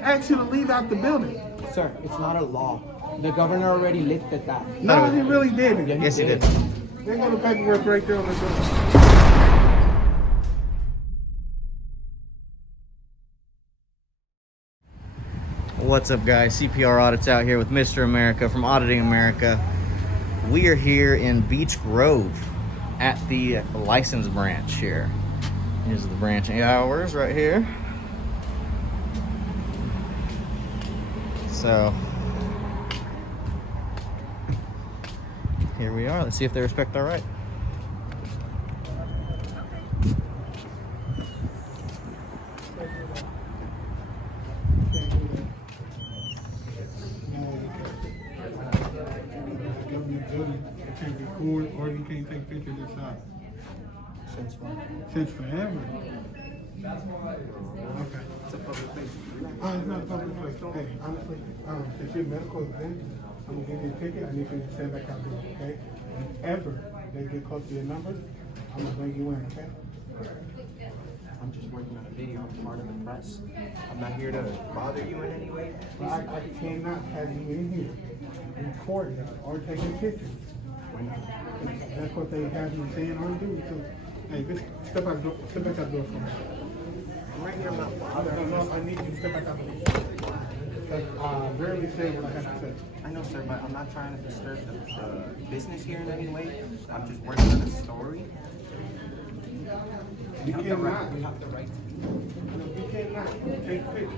to ask you to leave out the building. Sir, it's not a law. The governor already lifted that. No, he really didn't. Yes, he did. They got the paperwork right there on the door. What's up, guys? CPR Audits out here with Mr. America from Auditing America. We are here in Beech Grove at the license branch here. Here's the branching hours right here. So here we are. Let's see if they respect our right. You can't record or you can't take pictures inside. Since when? Since forever. Okay. It's a public place. It's not a public place. Hey, honestly, if you're medical event, I'm gonna give you a ticket. I need you to stand back out there, okay? Whenever they get close to your number, I'm gonna bring you in, okay? I'm just working on a video. I'm part of the press. I'm not here to bother you in any way. But I cannot have you in here recording or taking pictures. Why not? That's what they have you saying or doing. So, hey, just step back out the door for me. I'm right here. I'm not bothering. No, I need you to step back out the door. I rarely say what I have to say. I know, sir, but I'm not trying to disturb the business here in any way. I'm just working on a story. You cannot. We have the right to be You cannot take pictures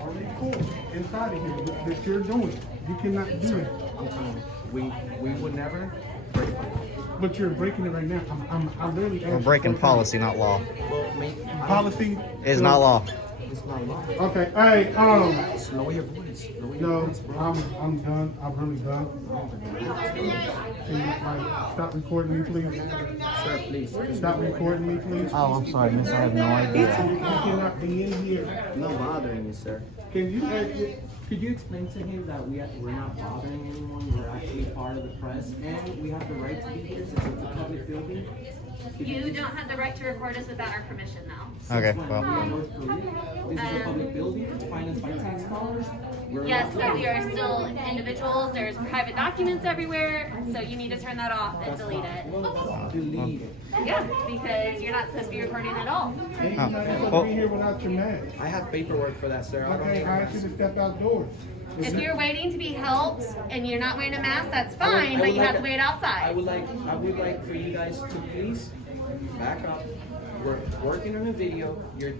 or record inside of here that you're doing. You cannot do it. I'm telling you, we would never break the law. But you're breaking it right now. I'm literally We're breaking policy, not law. Well, maybe Policy It is not law. it's not law. Okay. Hey, Lower your voice. Lower your no, voice, bro. I'm done. I'm really done. Can you, like, stop recording me, please? Sir, please. Stop recording me, please. Oh, I'm sorry, miss. I have no idea. You cannot be in here. I'm not bothering you, sir. Can you actually? Could you explain to him that we're not bothering anyone, we're actually part of the press, and we have the right to be here since it's a public building? You don't have the right to record us without our permission, though. Okay, When well. we're in North Korea, this is a public building, financed by tax dollars. We're Yes, allowed but to- we are still individuals. There's private documents everywhere, so you need to turn that off and delete it. Delete it. Yeah, because you're not supposed to be recording at all. You're not supposed to well- be here without your mask. I have paperwork for that, sir. Okay, I asked you to step outdoors. If you're waiting to be helped and you're not wearing a mask, that's fine, but you have to wait I outside. would like for you guys to please back up. We're working on a video. You're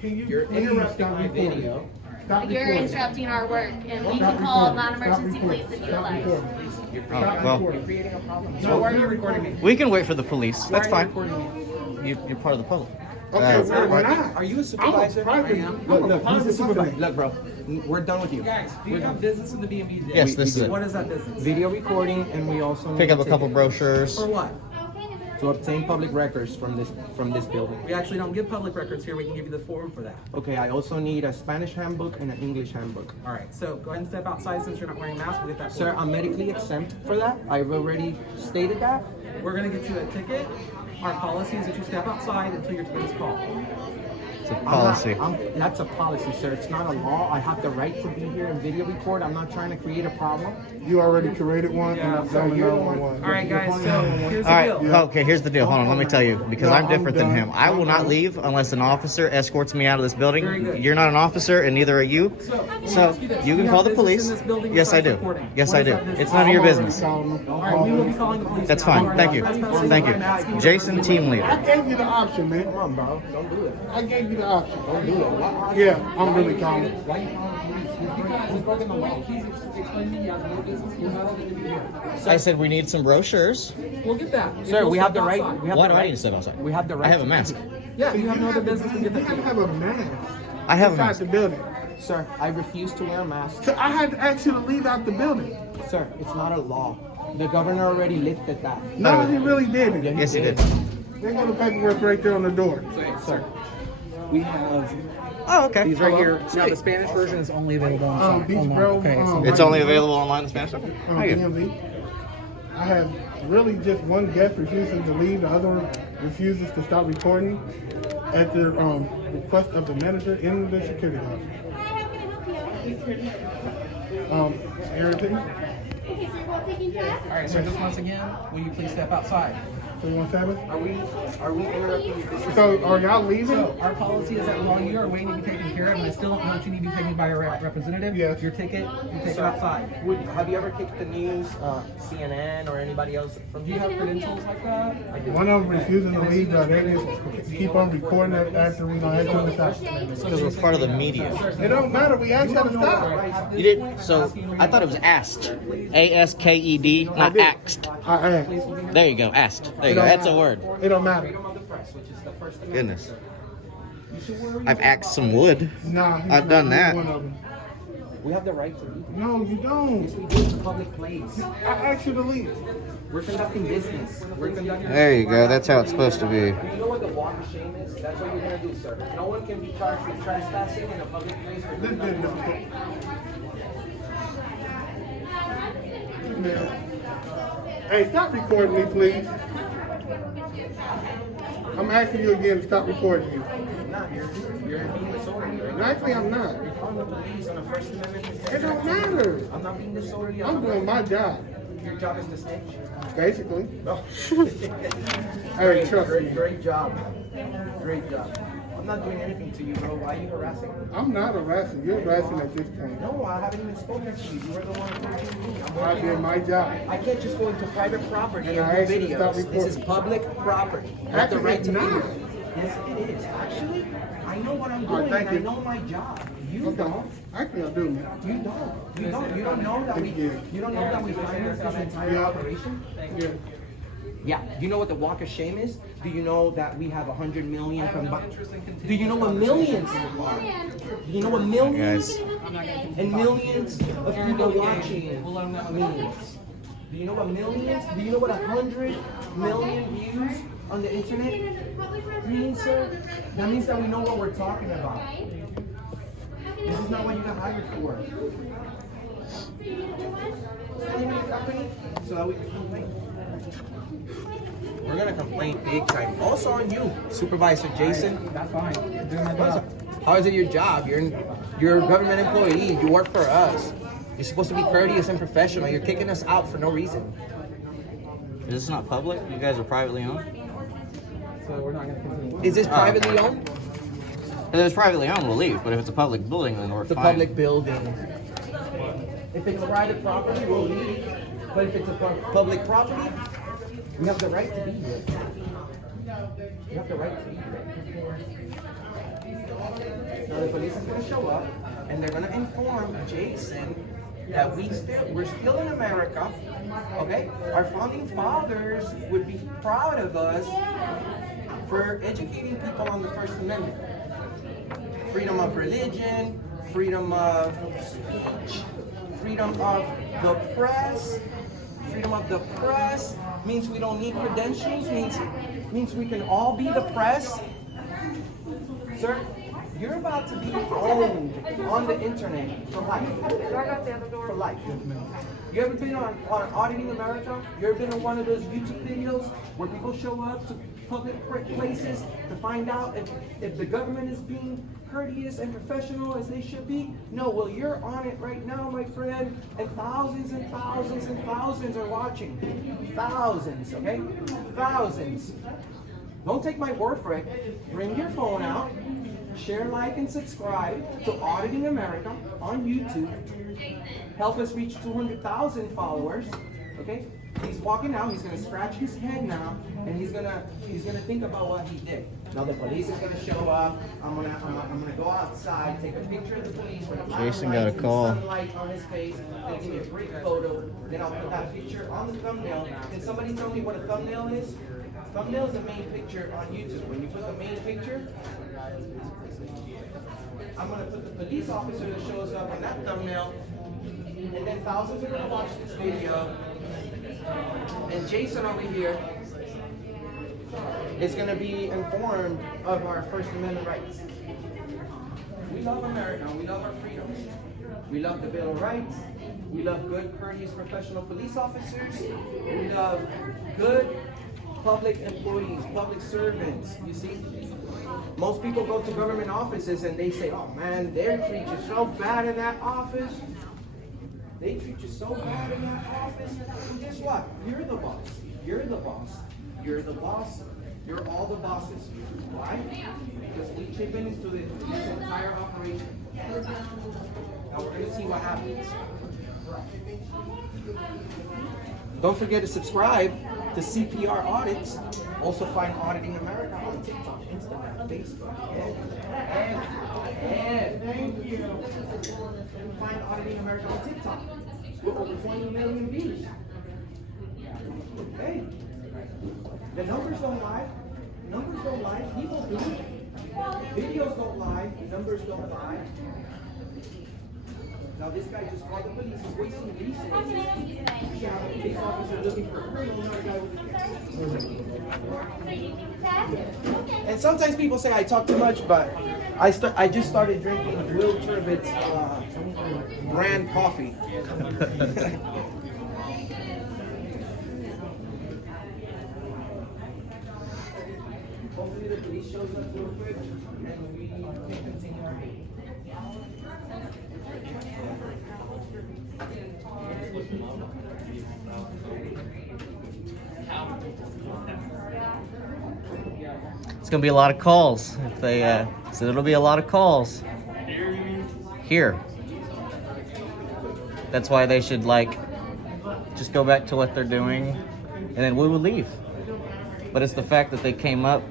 Please interrupting stop my recording? video. Stop You're recording. interrupting our work, and we Stop can call recording. non-emergency Stop police recording. if you Stop like. recording. Oh, Stop well, recording. Creating a problem. So why are you recording me? we can wait for the police. That's Why are you fine. recording me? You're part of the public. Okay, Uh, we're not. Are you a I'm a supervisor? private. Look, he's the supervisor. company. Look, bro, we're done with you. Guys, do you have business in the BMV? Yes, this is it. What is that business? Video recording, and we also Pick need up a couple tickets brochures. For what? to obtain public records from this building. We actually don't give public records here. We can give you the form for that. Okay, I also need a Spanish handbook and an English handbook. All right. So go ahead and step outside since you're not wearing a mask. We'll get that. Sir, form. I'm medically exempt for that. I've already stated that. We're gonna get you a ticket. Our policy is that you step outside until your turn is called. It's a policy. That's a policy, sir. It's not a law. I have the right to be here and video record. I'm not trying to create a problem. You already created one, Yeah, and so I'm you're another the one- one. All right, guys. So here's All right, the deal. okay, here's the deal. Hold on, let me tell you, because No, I'm different I'm than done. him. I will not leave unless an officer escorts me out of this Very building. good. You're not an officer, and neither are you. So let me So ask you this. you Do can have call the business police. in this building Yes, I besides do. recording? Yes, What I is do. that business? It's none of your business. All right, we will be calling the police. That's now. fine. Thank you. Trespassing, Thank I'm asking you. to Jason, leave. team I leader. gave you the option, man. Come on, bro. Don't do it. I gave you the option. Don't do it. Yeah, I'm really calling. Why you calling the police? He's broken the law. He's explaining to me he has no business. You're not allowed to be here. I said we need some brochures. We'll get that. If Sir, you'll we have step the right. outside. We have Why the do I right. need to step outside? We have the right. I have a to be mask. here. Yeah, you have no other business than You get the gotta key. have a mask I have a inside mask. the building. Sir, I refuse to wear a mask. So I had to ask you to leave out the building. Sir, it's not a law. The governor already lifted that. No, he really didn't. Yes, he did. They got the paperwork right there on the door. Sir, we have Oh, okay. these right here. Now the Spanish version is only available on Beech Grove. It's only available online in Spanish. BMV. I have really just one guest refusing to leave. The other one refuses to stop recording. After request of the manager and the security guard. Hi, how can I help you? Everything. Okay, so you're both taking tests? All right, sir, just once again, will you please step outside? 317. Are we interrupting you? This is- So are y'all leaving? So our policy is that while you are waiting to be taken care of, and I still don't know that you need to be taken by a representative, Yes. your ticket, you take it outside. Have you ever kicked the news, CNN or anybody else from Do you have credentials like that? One of them refusing to leave. They just keep on recording it after we had to stop. Because we're part of the media. It don't matter. We asked y'all to stop. You did. So I thought it was asked. ASKED, not did. axed. I am. There you go. Asked. There you go. That's a word. It don't matter. Goodness. I've axed some wood. Nah, he's I've not done that. one of them. We have the right to leave. No, you don't. We do. It's a public place. I asked you to leave. We're conducting business. We're conducting. There you go. That's how it's supposed to be. Do you know what the walk of shame is? That's what you're gonna do, sir. No one can be charged with trespassing in a public place for This doing bit nothing. difficult. Hey, stop recording me, please. I'm asking you again to stop recording me. Not you're being disorderly right now. Actually, I'm not. You're calling the police on a First Amendment. It don't matter. I'm not being disorderly. I'm doing my job, Your job is to snitch. basically. No. Hey, trust me. Great job. Great job. I'm not doing anything to you, bro. Why are you harassing me? I'm not harassing. You're harassing at this point. No, I haven't even spoken to you. You were the one approaching me. I'm I working did on- my job. I can't just go into private property And and I asked do you to stop videos. This is recording. public property. You have the Actually, right it's to be not. here. Yes, it is. Actually, I know what I'm All right, doing thank and I you. know my job. You Okay. don't. Actually, I do. You don't. You don't. You don't know that we. Yeah. You don't know that we financed this entire Yeah. operation. Yeah. Yeah. Do you know what the walk of shame is? Do you know that we have 100 million combined? Do you know what millions are? Do you know what millions Guys. and millions of people watching means? Do you know what millions? Do you know what 100 million views on the internet means, sir? That means that we know what we're talking about. This is not what you got hired for. So that we can complain. We're gonna complain big time. Also on you, Supervisor Jason. That's fine. I'm doing my job. How is it your job? You're a government employee. You work for us. You're supposed to be courteous and professional. You're kicking us out for no reason. Is this not public? You guys are privately owned? So we're not going to continue. Is this privately owned? If it's privately owned, we'll leave. But if it's a public building, then we're It's a fine. public building. If it's private property, we'll leave. But if it's a public property, we have the right to be here. We have the right to be here. Now the police is going to show up and they're going to inform Jason that we're still in America. Okay? Our founding fathers would be proud of us for educating people on the First Amendment. Freedom of religion, freedom of speech, freedom of the press. Freedom of the press means we don't need credentials, means we can all be the press. Sir, you're about to be owned on the internet for life. For life. You ever been on Auditing America? You ever been on one of those YouTube videos where people show up to public places to find out if the government is being courteous and professional as they should be? No, well, you're on it right now, my friend, and thousands and thousands and thousands are watching. Thousands, okay? Thousands. Don't take my word for it. Bring your phone out, share, like, and subscribe to Auditing America on YouTube. Help us reach 200,000 followers, okay? He's walking out, he's gonna scratch his head now, and he's gonna think about what he did. Now the police is gonna show up. I'm gonna go outside, take a picture of the police with a Jason got a call. sunlight on his face, then give me a great photo, then I'll put that picture on the thumbnail. Can somebody tell me what a thumbnail is? Thumbnail is the main picture on YouTube. When you put the main picture, I'm gonna put the police officer that shows up on that thumbnail, and then thousands are gonna watch this video. And Jason over here is gonna be informed of our First Amendment rights. We love America, we love our freedoms. We love the Bill of Rights. We love good, courteous, professional police officers. We love good public employees, public servants, you see? Most people go to government offices and they say, oh man, they treat you so bad in that office. They treat you so bad in that office. And guess what? You're the boss. You're the boss. You're the boss. You're all the bosses. Why? Because we chip in into this entire operation. Now we're going to see what happens. Don't forget to subscribe to CPR Audits. Also find Auditing America on TikTok, Instagram, Facebook, and thank you. Find Auditing America on TikTok with over 20 million views. Hey, the numbers don't lie. Numbers don't lie. People do. Videos don't lie. Numbers don't lie. Now this guy just called the police. He's wasting resources. Yeah, a police officer looking for a criminal, not a guy with a And sometimes people say I talk too much, but I just started drinking Will Turbitt's brand coffee. Hopefully the police shows up real quick and we can continue our meeting. It's gonna be a lot of calls if they so it'll be a lot of calls here. That's why they should like just go back to what they're doing and then we will leave. But it's the fact that they came up,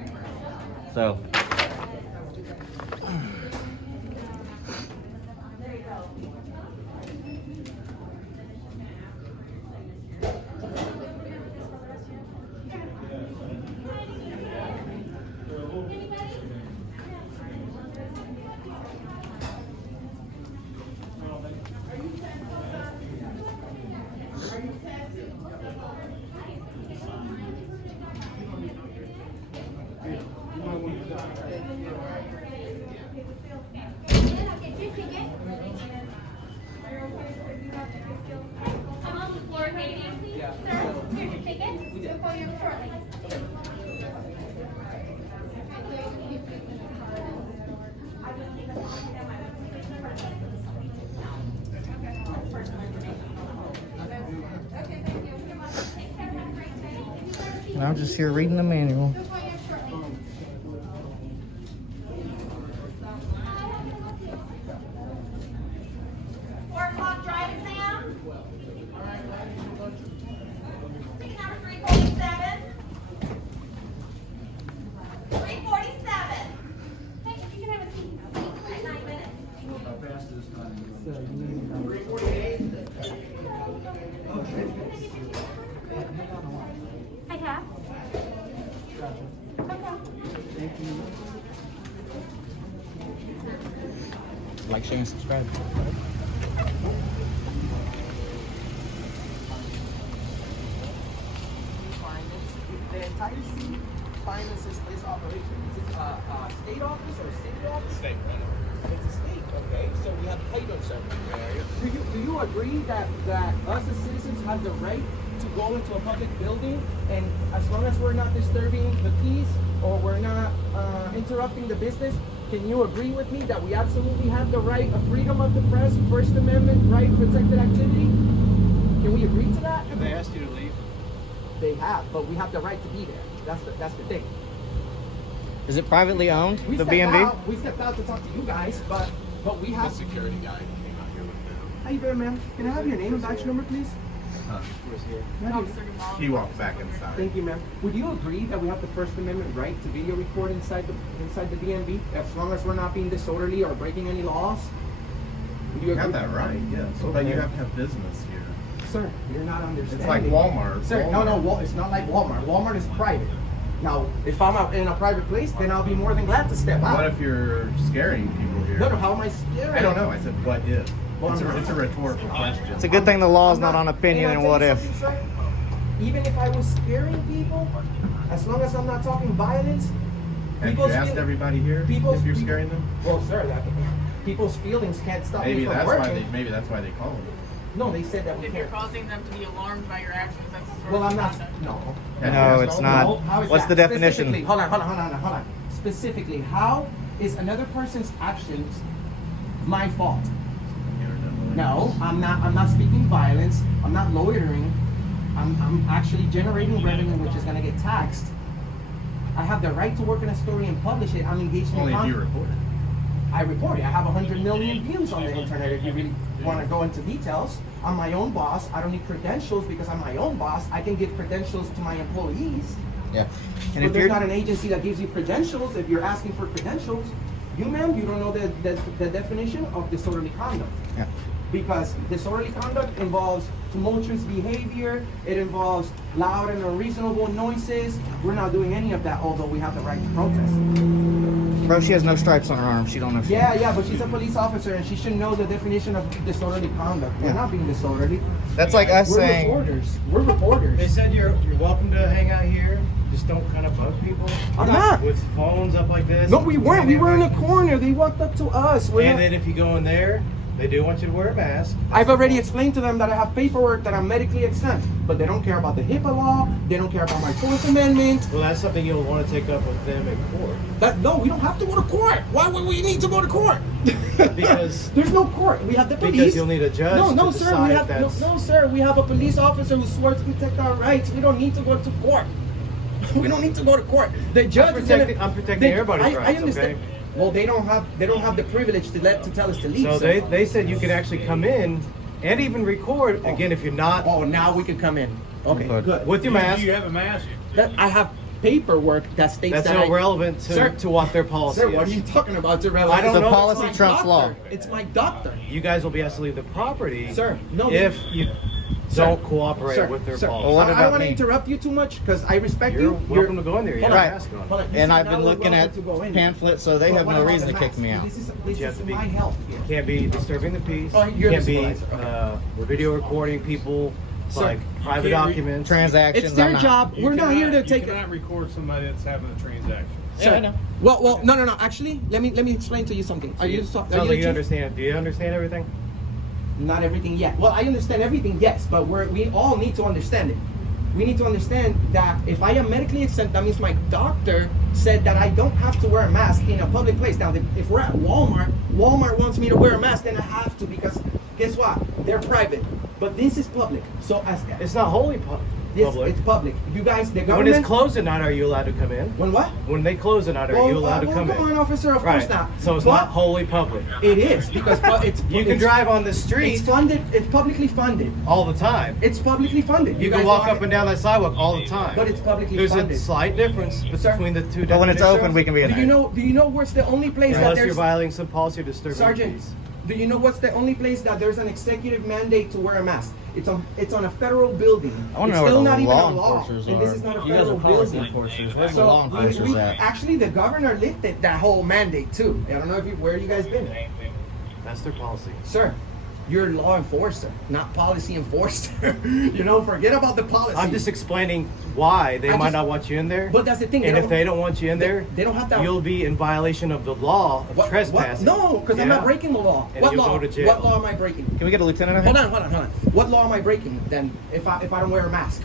so I'm on the floor, Katie. Yeah. Sir, here's your ticket. We'll call you shortly. and I'm just here reading the manual. We'll call you shortly. 4 o'clock drive exam. Ticket number 347. 347. Hey, you can have a seat. At 9 minutes. I have. Like, share, and subscribe. The entire city finances this operation. Is it a state office or a city office? State. It's a state, okay. So we have title search. Do you agree that us as citizens have the right to go into a public building and as long as we're not disturbing the peace or we're not interrupting the business, can you agree with me that we absolutely have the right of freedom of the press, First Amendment right of protected activity? Can we agree to that? Have they asked you to leave? They have, but we have the right to be there. That's the thing. Is it privately owned, We the stepped BMV? out. We stepped out to talk to you guys, but we The have. security guy came out here with them. How you doing, ma'am? Can I have your name and badge number, please? He walked back inside. Thank you, ma'am. Would you agree that we have the First Amendment right to video record inside the BMV, as long as we're not being disorderly or breaking any laws? Would you You agree? have that right, yes. But Okay. you have to have business here. Sir, you're not understanding. It's like Walmart. Sir, no, it's not like Walmart. Walmart is private. Now, if I'm out in a private place, then I'll be more than glad to step out. What if you're scaring people here? No, how am I scared? I don't know. I said, what if? Well, It's a rhetorical question. It's a good thing the law is I'm not on opinion Can I and what tell you if. something, sir? Even if I was scaring people, as long as I'm not talking violence, Have you asked everybody here if you're scaring them? Well, sir, people's feelings can't stop me Maybe from that's working. why they call them. No, they said that we If you're can't. causing them to be alarmed by your actions, that's the sort Well, of I'm not. conduct. No. No, it's not. How is What's that? the definition? Specifically, hold on. Specifically, how is another person's actions my fault? No, I'm not. I'm not speaking violence. I'm not loitering. I'm actually generating revenue, which is going to get taxed. I have the right to work in a story and publish it. I'm engaged in Only if you content. report it. I report it. I have 100 million views on the internet. If you really want to go into details, I'm my own boss. I don't need credentials because I'm my own boss. I can give credentials to my employees. Yeah. And But if there's you're not an agency that gives you credentials. If you're asking for credentials, you, ma'am, you don't know the definition of disorderly conduct. yeah. Because disorderly conduct involves tumultuous behavior, it involves loud and unreasonable noises. We're not doing any of that, although we have the right to protest. Bro, she has no stripes on her arm. She don't know. Yeah, but she's a police officer and she should know the definition of disorderly conduct. We're Yeah. not being disorderly. That's like us We're saying. reporters. We're reporters. They said you're welcome to hang out here. Just don't kind of bug people. I'm not. With phones up like this. No, we weren't. We were in a corner. They walked up to us. We're And not- then if you go in there, they do want you to wear a mask. I've already explained to them that I have paperwork that I'm medically exempt, but they don't care about the HIPAA law. They don't care about my Fourth Amendment. Well, that's something you'll want to take up with them in court. No, we don't have to go to court. Why would we need to go to court? Because there's no court. We have the police. Because you'll need a judge No, to sir. decide We if have that's... no, sir. We have a police officer who swore to protect our rights. We don't need to go to court. We don't need to go to court. The judge is gonna- I'm protecting everybody's I rights, understand. okay? Well, they don't have the privilege to tell us to leave. So sir. they said you can actually come in and even record, again, if you're not Oh, now we can come in. Okay, Good. good. with your mask. have a mask? I have paperwork that states That's that irrelevant Sir, to what their policy Sir, is. what are you talking about? It's irrelevant. I don't The know. policy It's my trumps law. doctor. It's my doctor. You guys will be asked to leave the property, Sir, no, if you Sir, don't cooperate Sir, with their sir, policy. Well, what I don't about want to me? interrupt you too much because I respect You're you. welcome to go in there. You Hold have Right. a mask on. Hold on. And I've Now been we're looking welcome at to go in. pamphlets, so they But have what no about reason the to kick mask? me out. This is You have to be- my health here. Can't be disturbing the peace. Oh, you're can't the be supervisor. we're video recording people, Sir, like private documents. Transactions. It's their I'm not- job. We're not here to take it. record somebody that's having a transaction. Yeah, I know. Well, no. Actually, let me explain to you something. Are you Sounds the like you chief? understand. Do you understand everything? Not everything yet. Well, I understand everything, yes, but we all need to understand it. We need to understand that if I am medically exempt, that means my doctor said that I don't have to wear a mask in a public place. Now, if we're at Walmart wants me to wear a mask, then I have to because guess what? They're private, but this is public. So as It's not wholly this, public. it's public. You guys, the When government. it's closed at night, are you allowed to come in? When what? When they close at night, are you allowed to come come on, in? officer. Of Right. course not. So it's But not wholly public. It is because it's You can it's- drive on the It's street funded. It's publicly funded. all the time. It's publicly funded. You can guys walk know up and down that sidewalk all the time. But it's publicly There's funded. a slight difference between the two. But when it's definitions. open, we can be in Do you there. know where's the only place that Unless you're there's violating some policy or disturbing the Sergeant? peace. Do you know what's the only place that there's an executive mandate to wear a mask? It's on a federal building. I wanna It's know where still the not even law a law, enforcers and this are. is not a You guys federal are policy building. enforcers. Where's the law So enforcers at? actually, the governor lifted that whole mandate too. I don't know where you guys been, That's their policy. sir. You're a law enforcer, not policy enforcer. Forget about the policy. I'm just explaining why they I might just- not want you in there. But that's the thing. And if they don't want you in there, they don't have to. you'll be in violation of the law of trespassing. No, because I'm Yeah. not breaking the law. And What you'll law? go to jail. What law am I breaking? Can we get a lieutenant? Hold on. What law am I breaking then if I don't wear a mask?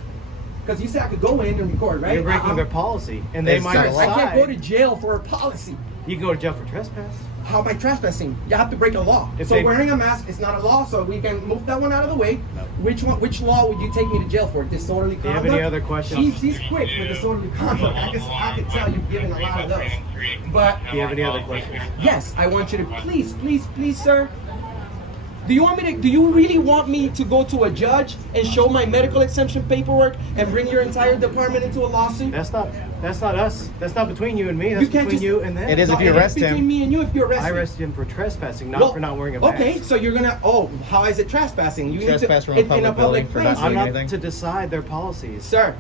Because you said I could go in and record, right? You're breaking their policy, and they It's might not Sir, a law. I decide. can't go to jail for a policy. You can go to jail for trespass. How am I trespassing? You have to break a law. If So they- wearing a mask is not a law, so we can move that one out of the way. No. Which law would you take me to jail for? Disorderly Do you conduct? have any other questions? She's quick with disorderly conduct. I can tell you've given a lot of those. But Do you have any other questions? yes, I want you to please, sir. Do you really want me to go to a judge and show my medical exemption paperwork and bring your entire department into a lawsuit? That's not us. That's not between you and me. That's can't between just- you and them. It is if you It's arrest between him. me and you if you arrest I me. arrested him for trespassing, not Well, for not wearing a mask. Okay, so you're gonna. Oh, how is it trespassing? You Trespass from a in public building for not place. I'm doing not anything. to decide their policies. Sir,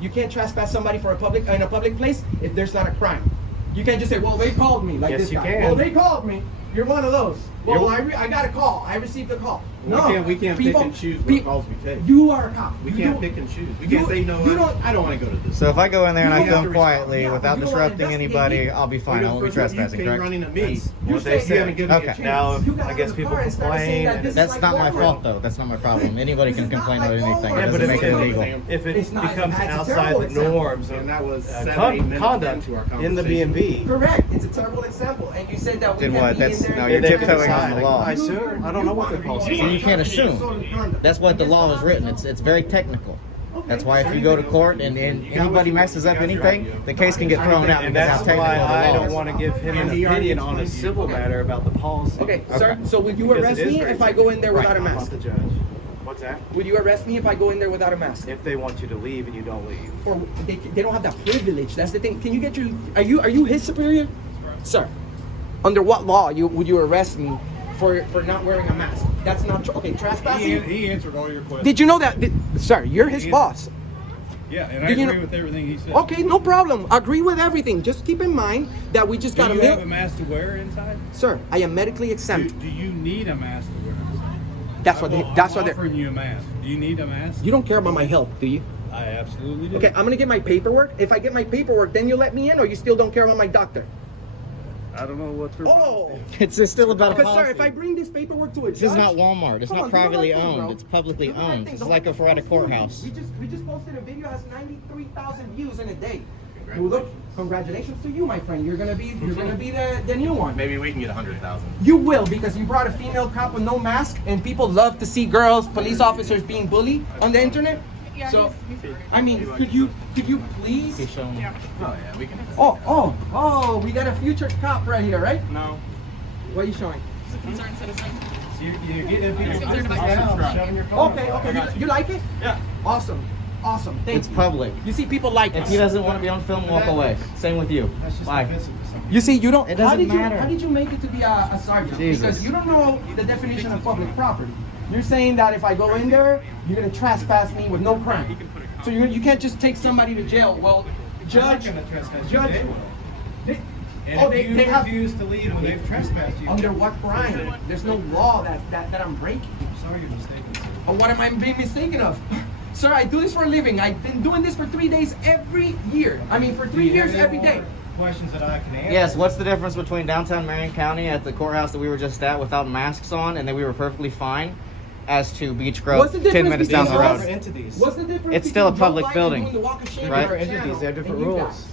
you can't trespass somebody in a public place if there's not a crime. You can't just say, "Well, they called me," like Yes, this you guy. can. Well, they called me. You're one of those. Well, I got a call. I received a call. We can't pick and choose what calls we take. You are a cop. We can't pick and choose. We can't say, no, I don't want to go to this. So if I go in there and I You have film to quietly respond. without Yeah, disrupting you anybody, investigate. I'll be fine. I won't be You trespassing, came correct? running at me. What they said. haven't given me a Okay. chance. Now, You got I out guess of the people car and started saying complain. that this That's is not like my Walmart. fault, though. That's not my problem. Anybody can This is not complain like about anything. Walmart. It Yeah, but doesn't make it if illegal. If it It's not- becomes it's a outside terrible the example. norms And that was of 7-8 minutes conduct into our in the conversation. BMV, Correct. It's a terrible example. And you said that we Then can what? be in That's- there no, and you're they you're can tiptoeing decide. on the law. I assume. I don't know what their policy So you is. can't assume. That's what the law is written. It's very technical. That's why if you go to court and anybody messes up anything, the case can get thrown out And because how that's technical why I the law don't is. want to give him an opinion on a civil matter about the policy. Okay, sir. Okay. So would you Because arrest it is me very if I go in there without a I'm not mask? the judge. What's that? Would you arrest me if I go in there without a mask? If they want you to leave and you don't leave. Or they don't have that privilege. That's the thing. Can you get your? Are you his superior, sir? Under what law would you arrest me for not wearing a mask? That's not true. Okay, trespassing. He answered all your questions. Did you know that, sir? You're his boss. Yeah, and I Did you agree know- with everything he said. Okay, no problem. Agree with everything. Just keep in mind that we just Do got you a have a mask to wear inside? Sir, I am medically exempt. Do you need a mask to wear inside? That's what. I'm That's what. offering you a mask. Do you need a mask? You don't care about my health, do you? I absolutely do. Okay, I'm gonna get my paperwork. If I get my paperwork, then you let me in, or you still don't care about my doctor? I don't know what they're. Oh, It's just still about a because sir, policy. if I bring this paperwork to a judge, This is not Walmart. It's Come not on, do the privately right thing, owned. bro. It's publicly Do the right owned. thing. It's Don't like let if we're at a us fool you. courthouse. We just posted a video has 93,000 views in a day. Well, look, congratulations to you, my friend. You're gonna be the new one. Maybe we can get 100,000. You will, because you brought a female cop with no mask, and people love to see girls, police officers being bullied on the internet. So, I mean, could you please? He's showing me. Oh yeah, we can. Oh, we got a future cop right here, right? No. What are you showing? Concerned citizen. So you're getting in people's Concerned business about now, shoving your phone. Okay, you like it? Yeah. Awesome. Thank It's you. public. You see, people like If us. he doesn't want to be on film, walk away. Same with you. That's just Bye. offensive to somebody. You see, you don't. It doesn't matter. How did you make it to be a sergeant? Jesus. Because you don't know the definition of public property. You're saying that if I go in there, you're gonna trespass me with no crime. So you can't just take somebody to jail. Well, judge. I'm not gonna trespass you, Judge. they will. They, And oh, if you they have. refuse to leave when they've trespassed you. Under what crime? There's no law that I'm breaking. I'm sorry you're mistaken, sir. Or what am I being mistaken of? Sir, I do this for a living. I've been doing this for 3 days every year. I mean, for 3 years every day. Questions that I can answer. Yes, what's the difference between downtown Marion County at the courthouse that we were just at without masks on and then we were perfectly fine as to Beech Grove What's the 10 difference minutes between down the us? road? entities. What's the difference? It's still a between public Joe Biden building, doing the Walk of Shame right? on our Different entities, they have channel different and you rules.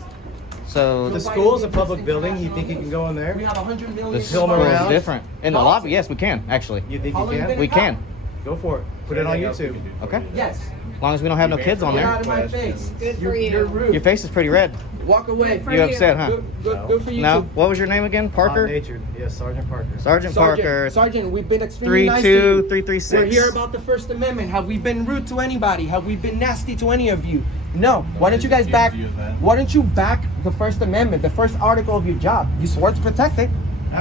So The school is a public building. You think you can go in there? We have 100 million. the film school is around? different. In the lobby, yes, we can, actually. You think How you long you can? been- We can, Go for it. Put it on YouTube. okay? Yes. As long as we don't have no kids on Get there. out of my face. Good You're, for you. You're rude. Your face is pretty red. Walk away. You upset, huh? Good for you No? too. What was your name again? Parker? Natured. Yes, Sergeant Parker. Sergeant Parker. Sergeant, we've been extremely nice to you. 32336. We're here about the First Amendment. Have we been rude to anybody? Have we been nasty to any of you? No. Why don't you guys back? Why don't you back the First Amendment, the first article of your job? You swore to protect it.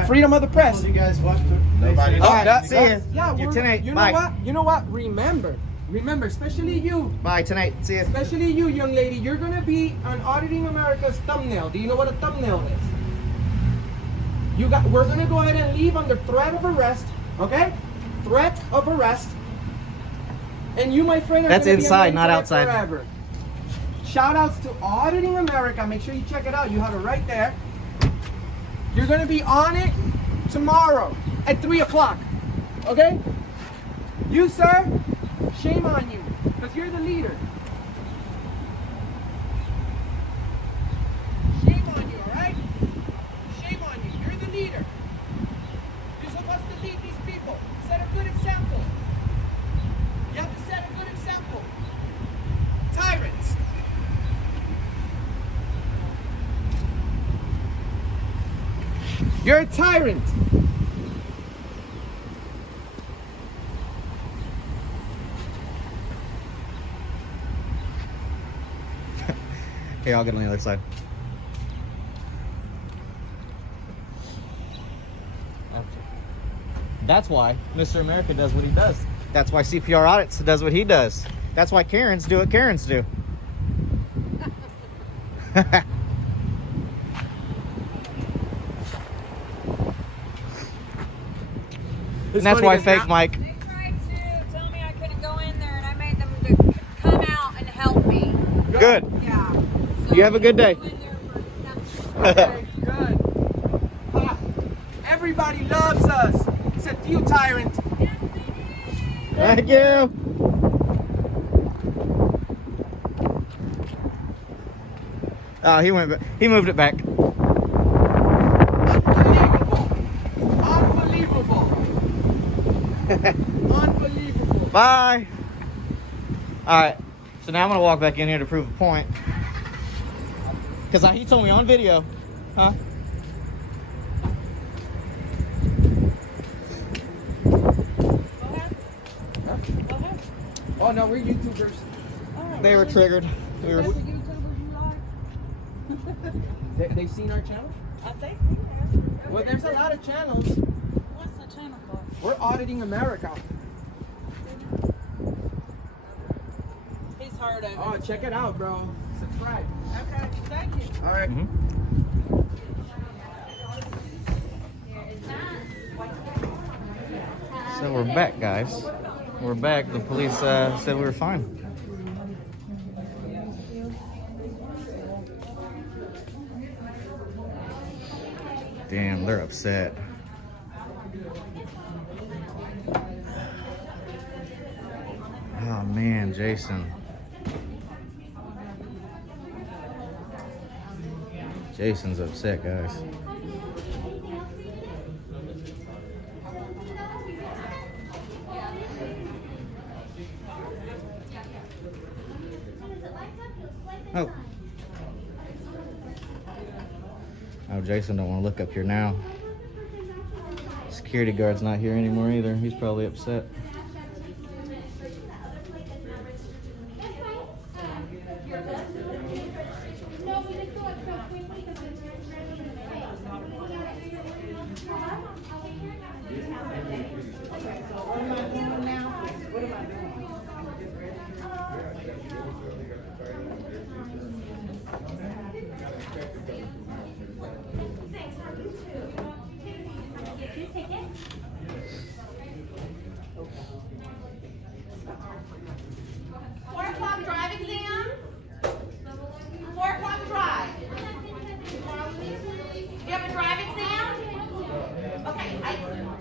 Freedom of the press. You guys watch the Nobody. All right, see ya. Yeah, You're we're- 10-8. You know Bye. what? You know what? Remember, especially you. Bye tonight. See ya. Especially you, young lady, you're gonna be on Auditing America's thumbnail. Do you know what a thumbnail is? We're gonna go ahead and leave under threat of arrest, okay? Threat of arrest. And you, my friend, are That's gonna be on inside, the not internet outside. Forever. Shout outs to Auditing America. Make sure you check it out. You have it right there. You're gonna be on it tomorrow at 3 o'clock. Okay? You, sir, shame on you, because you're the leader. Shame on you, alright? Shame on you. You're the leader. You're supposed to lead these people. Set a good example. You have to set a good example. Tyrants. You're a tyrant. Here, I'll get on the other side. That's why Mr. America does what he does. That's why CPR Audits does what he does. That's why Karens do what Karens do. And that's funny why 'cause fake now- Mike. They tried to tell me I couldn't go in there, and I made them to come out and help me. Good. Yeah. So You have a good day. go in there for Okay, good. Ha. Everybody loves us, except you, tyrant. Thank you. Oh, he went. He moved it back. Unbelievable. Unbelievable. Bye. All right. So now I'm gonna walk back in here to prove a point. Cause he told me on video, huh? Oh no, we're YouTubers. They were triggered. We were. They've seen our channel? I think. Well, there's a lot of channels. What's the channel called? We're auditing America. He's heard of it. Oh, check it out, bro. Subscribe. Okay, thank you. All right. So we're back, guys. We're back. The police said we were fine. Damn, they're upset. Oh man, Jason. Jason's upset, guys. Oh. Oh, Jason don't want to look up here now. Security guard's not here anymore either. He's probably upset.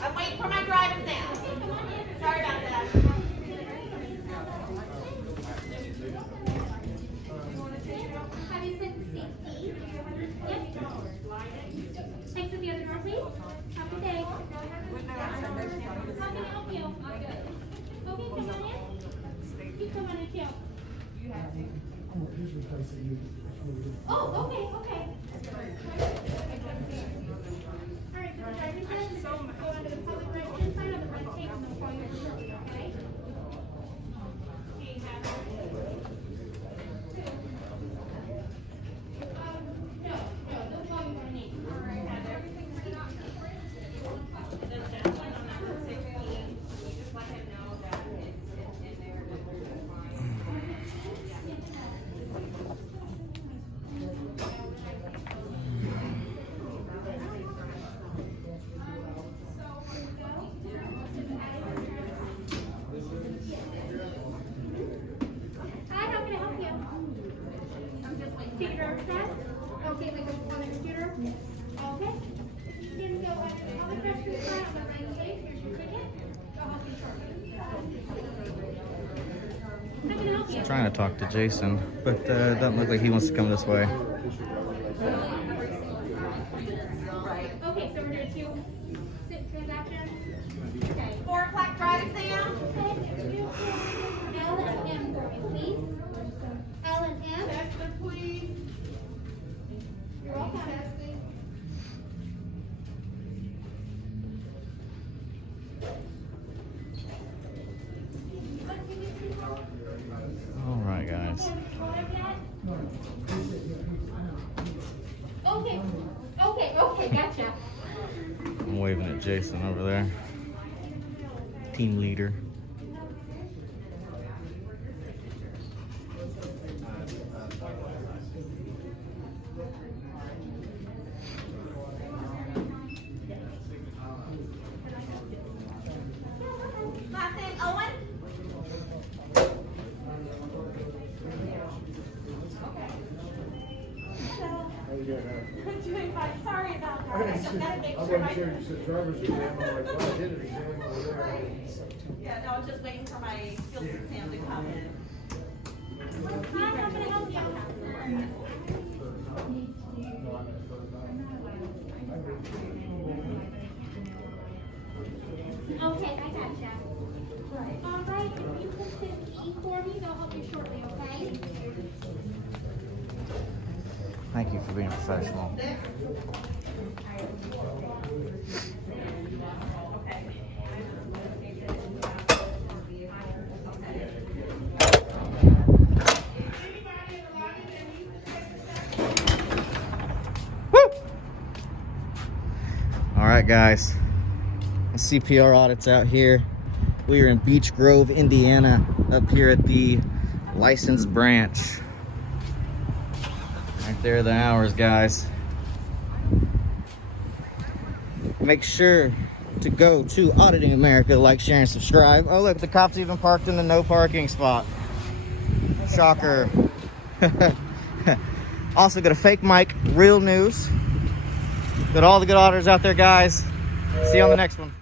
I'm waiting for my drive exam. Sorry about that. Have you sent the safety? Yep. Thanks for the other door, please. Have a good day. How can I help you? Okay, come on in. You come on in, too. Oh, okay, okay. All right, for the driver's test, go under the public right sign on the front tape and they'll call you shortly, okay? Okay, you have it. No, they'll call you by name. All right, have everything written out. The gentleman on number 16, you just let him know that it's in there and it's fine. Hi, how can I help you? I'm just waiting. Take your driver's test? Okay, we go on the computer? Okay. Then go under the public restroom sign on the right place. Here's your ticket. I'll help you shortly. How can I help you? Trying to talk to Jason, but it doesn't look like he wants to come this way. Okay, so we're doing two transactions. Okay. 4 o'clock drive exam. L and M for me, please. L and M. Tester, please. You're welcome. All right, guys. Okay, gotcha. I'm waving at Jason over there. Team leader. Owen? I'm doing fine. Sorry about that. I just gotta make sure my... you said driver's exam. I'm like, well, I did an exam over there. Yeah, no, I'm just waiting for my skills exam to come in. Hi, how can I help you? Okay, I gotcha. All right, if you can sit E for me, they'll help you shortly, okay? Thank you for being professional. All right, guys. The CPR audit's out here. We are in Beech Grove, Indiana, up here at the license branch. Right there are the hours, guys. Make sure to go to Auditing America, like, share, and subscribe. Oh, look, the cops even parked in the no parking spot. Shocker. Also got a fake mic, real news. Got all the good auditors out there, guys. See you on the next one.